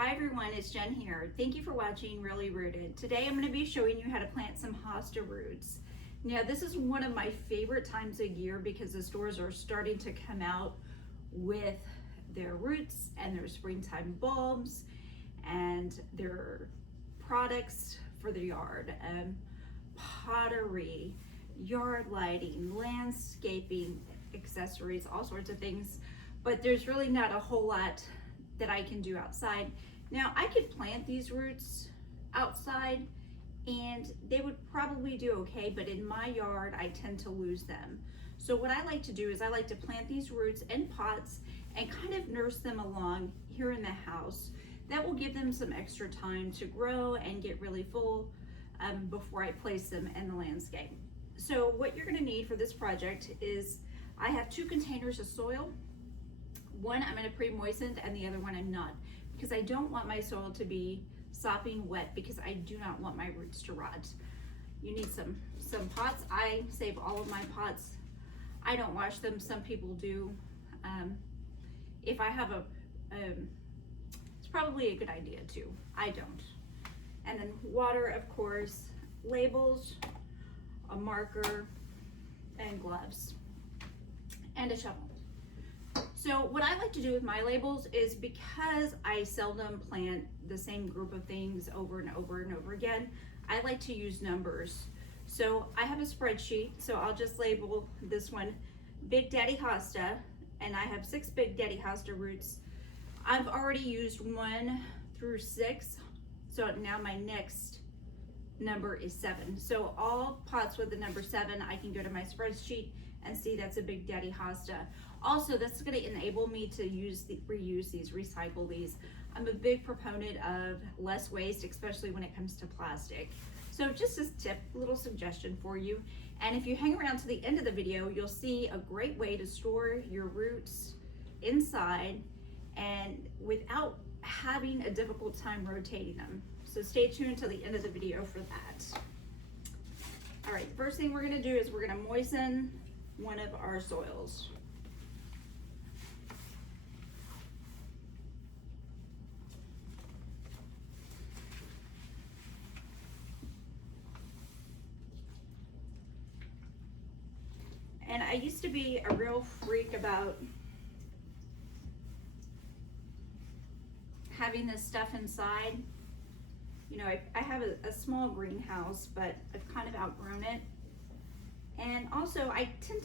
Hi everyone, it's Jen here. Thank you for watching Really Rooted. Today I'm going to be showing you how to plant some hosta roots. Now this is one of my favorite times of year because the stores are starting to come out with their roots and their springtime bulbs and their products for the yard. Pottery, yard lighting, landscaping, accessories, all sorts of things. But there's really not a whole lot that I can do outside. Now I could plant these roots outside and they would probably do okay, but in my yard I tend to lose them. So what I like to do is I like to plant these roots in pots and kind of nurse them along here in the house. That will give them some extra time to grow and get really full before I place them in the landscape. So what you're gonna need for this project is I have 2 containers of soil. One I'm gonna pre-moisten and the other one I'm not, because I don't want my soil to be sopping wet because I do not want my roots to rot. You need some pots. I save all of my pots. I don't wash them, some people do. If I have it's probably a good idea too. I don't. And then water, of course, labels, a marker, and gloves, and a shovel. So what I like to do with my labels is, because I seldom plant the same group of things over and over and over again, I like to use numbers. So I have a spreadsheet, so I'll just label this one Big Daddy Hosta, and I have 6 Big Daddy Hosta roots. I've already used 1 through 6, so now my next number is 7. So all pots with the number 7, I can go to my spreadsheet and see that's a Big Daddy Hosta. Also, that's going to enable me to reuse these, recycle these. I'm a big proponent of less waste, especially when it comes to plastic. So just a tip, little suggestion for you. And if you hang around to the end of the video, you'll see a great way to store your roots inside and without having a difficult time rotating them. So stay tuned till the end of the video for that. All right, first thing we're going to do is we're going to moisten one of our soils. And I used to be a real freak about having this stuff inside. You know, I have a small greenhouse, but I've kind of outgrown it. And also, I tend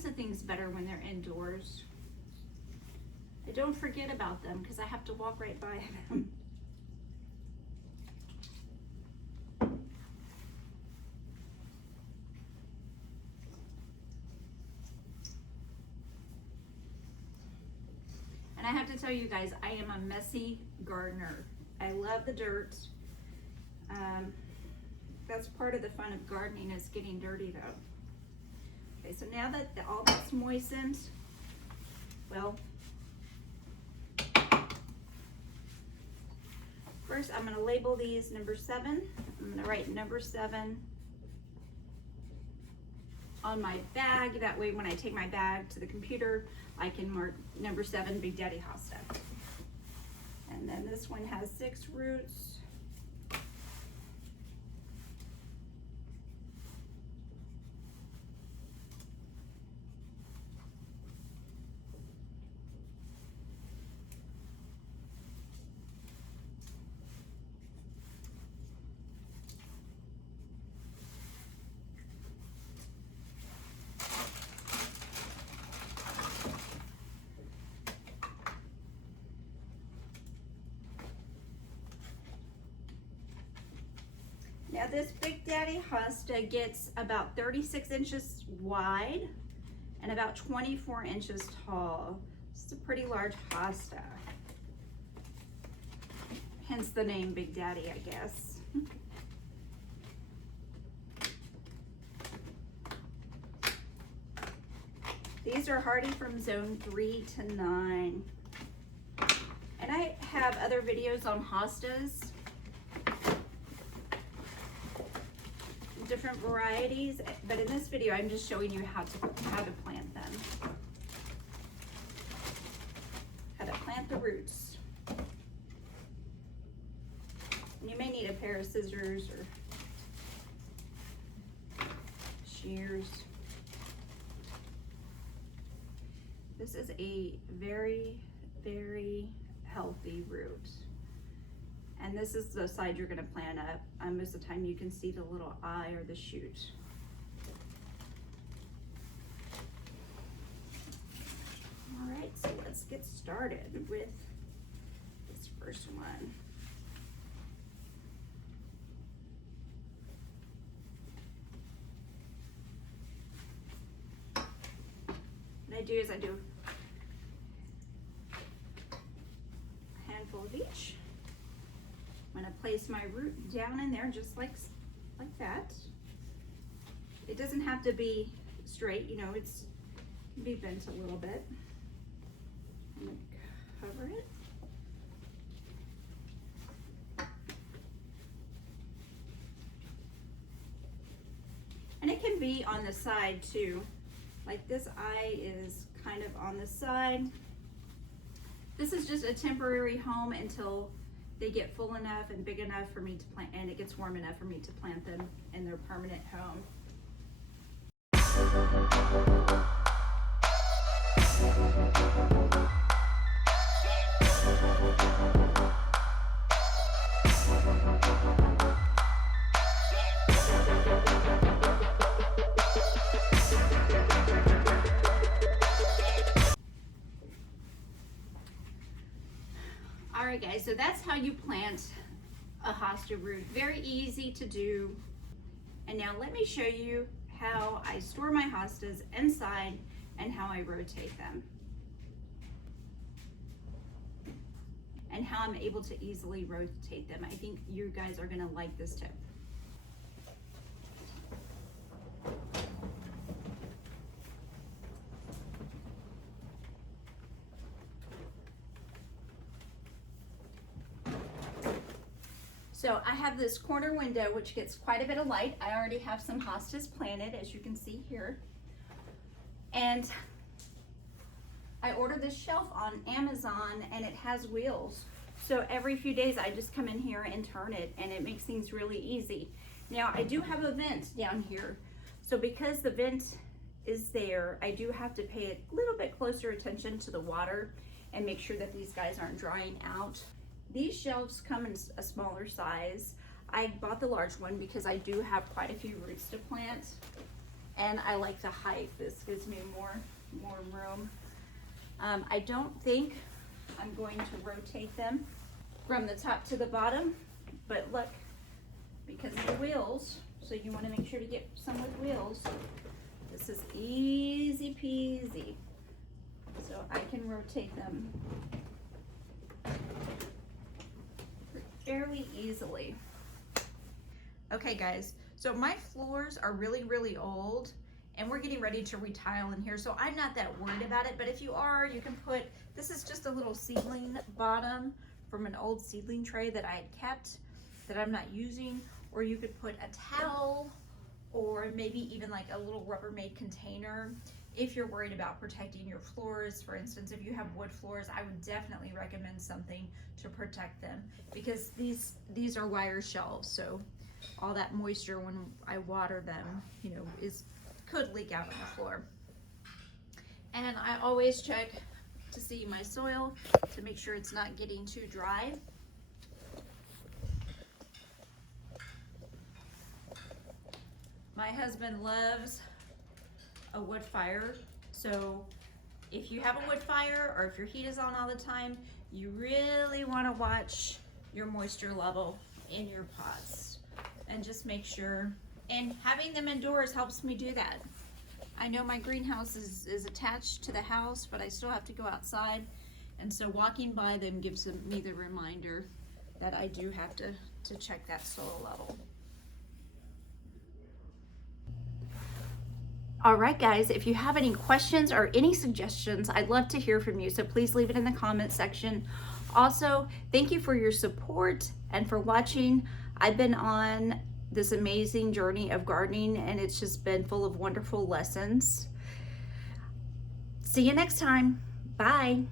to things better when they're indoors. I don't forget about them because I have to walk right by them. And I have to tell you guys, I am a messy gardener. I love the dirt. That's part of the fun of gardening, is getting dirty though. Okay, so now that all that's moistened, well, first I'm going to label these number 7. I'm going to write number 7 on my bag. That way when I take my bag to the computer, I can mark number 7 Big Daddy Hosta. And then this one has 6 roots. Now this Big Daddy Hosta gets about 36 inches wide and about 24 inches tall. It's a pretty large hosta. Hence the name Big Daddy, I guess. These are hardy from zone 3 to 9. And I have other videos on hostas, different varieties, but in this video I'm just showing you how to plant them, how to plant the roots. pair of scissors or shears. This is a very, very healthy root. And this is the side you're gonna plant up. Most of the time you can see the little eye or the shoot. All right, so let's get started with this first one. What I do is I do a handful of each. I'm gonna place my root down in there just like that. It doesn't have to be straight, you know, it can be bent a little bit. I'm gonna cover it. And it can be on the side too. Like this eye is kind of on the side. This is just a temporary home until they get full enough and big enough for me to plant, and it gets warm enough for me to plant them in their permanent home. All right, guys, so that's how you plant a hosta root. Very easy to do. And now let me show you how I store my hostas inside and how I rotate them. And how I'm able to easily rotate them. I think you guys are gonna like this tip. So I have this corner window which gets quite a bit of light. I already have some hostas planted, as you can see here. And I ordered this shelf on Amazon and it has wheels. So every few days I just come in here and turn it, and it makes things really easy. Now I do have a vent down here. So because the vent is there, I do have to pay a little bit closer attention to the water and make sure that these guys aren't drying out. These shelves come in a smaller size. I bought the large one because I do have quite a few roots to plant, and I like the height. This gives me more room. I don't think I'm going to rotate them from the top to the bottom, but look, because of the wheels, so you want to make sure to get some with wheels. This is easy peasy, so I can rotate them fairly easily. Okay guys, so my floors are really old and we're getting ready to retile in here, so I'm not that worried about it. But if you are, you can put, this is just a little seedling bottom from an old seedling tray that I had kept that I'm not using, or you could put a towel or maybe even like a little Rubbermaid container. If you're worried about protecting your floors, for instance, if you have wood floors, I would definitely recommend something to protect them, because these are wire shelves, so all that moisture when I water them, you know, could leak out on the floor. And I always check to see my soil to make sure it's not getting too dry. My husband loves a wood fire, so if you have a wood fire or if your heat is on all the time, you really want to watch your moisture level in your pots and just make sure. And having them indoors helps me do that. I know my greenhouse is attached to the house, but I still have to go outside, and so walking by them gives me the reminder that I do have to check that soil level. All right, guys, if you have any questions or any suggestions, I'd love to hear from you. So please leave it in the comment section. Also, thank you for your support and for watching. I've been on this amazing journey of gardening, and it's just been full of wonderful lessons. See you next time. Bye.